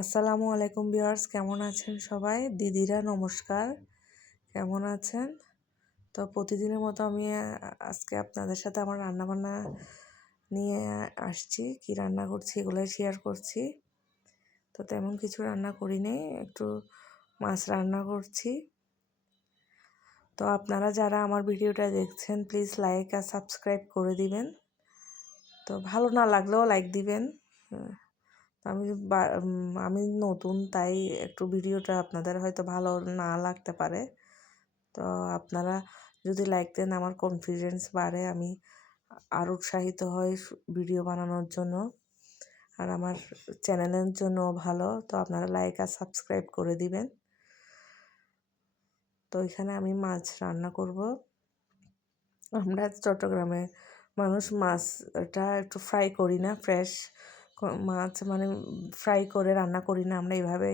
আসসালামু আলাইকুম ভিউয়ার্স, কেমন আছেন সবাই? দিদিরা নমস্কার। কেমন আছেন? তো প্রতিদিনের মতো আমি আজকে আপনাদের সাথে আমার রান্নাবান্না নিয়ে আসছি। কি রান্না করছি এগুলোই শেয়ার করছি। তো তেমন কিছু রান্না করিনি, একটু মাছ রান্না করছি। তো আপনারা যারা আমার ভিডিওটা দেখছেন প্লিজ লাইক আর সাবস্ক্রাইব করে দিবেন। তো ভালো না লাগলেও লাইক দিবেন। আমি নতুন, তাই একটু ভিডিওটা আপনাদের হয়তো ভালো না লাগতে পারে। তো আপনারা যদি লাইক দেন আমার কনফিডেন্স বাড়ে, আমি আরও উৎসাহিত হই ভিডিও বানানোর জন্য, আর আমার চ্যানেলের জন্য ভালো। তো আপনারা লাইক আর সাবস্ক্রাইব করে দিবেন। তো এখানে আমি মাছ রান্না করব। আমরা চট্টগ্রামে মানুষ মাছটা একটু ফ্রাই করি না, ফ্রেশ মাছ মানে ফ্রাই করে রান্না করি না, আমরা এইভাবে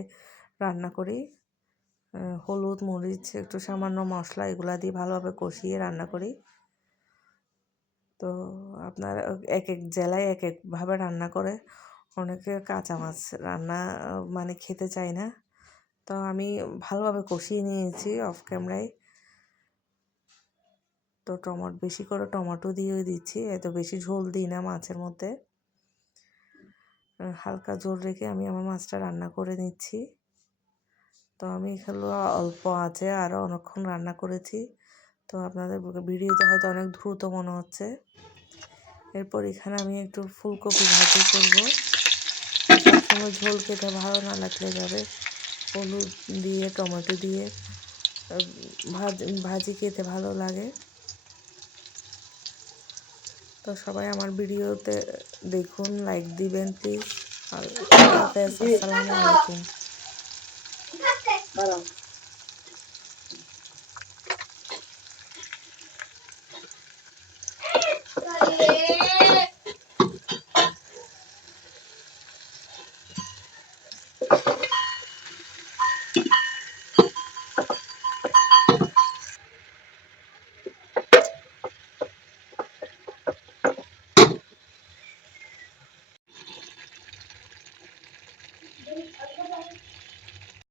রান্না করি। হলুদ মরিচ একটু সামান্য মশলা এগুলা দিয়ে ভালোভাবে কষিয়ে রান্না করি। তো আপনার এক এক জেলায় এক একভাবে রান্না করে, অনেকে কাঁচা মাছ রান্না মানে খেতে চায় না। তো আমি ভালোভাবে কষিয়ে নিয়েছি অফ ক্যামেরায়। তো বেশি করে টমেটো দিয়ে দিচ্ছি, এত বেশি ঝোল দিই না মাছের মধ্যে। হালকা ঝোল রেখে আমি আমার মাছটা রান্না করে নিচ্ছি। তো আমি এখানে অল্প আছে আরও অনেকক্ষণ রান্না করেছি। তো আপনাদের ভিডিওতে হয়তো অনেক দ্রুত মনে হচ্ছে। এরপর এখানে আমি একটু ফুলকপি ভাজি করব। সবসময় ঝোল খেতে ভালো না লাগলে যাবে হলুদ দিয়ে টমেটো দিয়ে ভাজি খেতে ভালো লাগে। তো সবাই আমার ভিডিওতে দেখুন, লাইক দিবেন প্লিজ। আল্লাহ হাফেজ, আসসালামু আলাইকুম।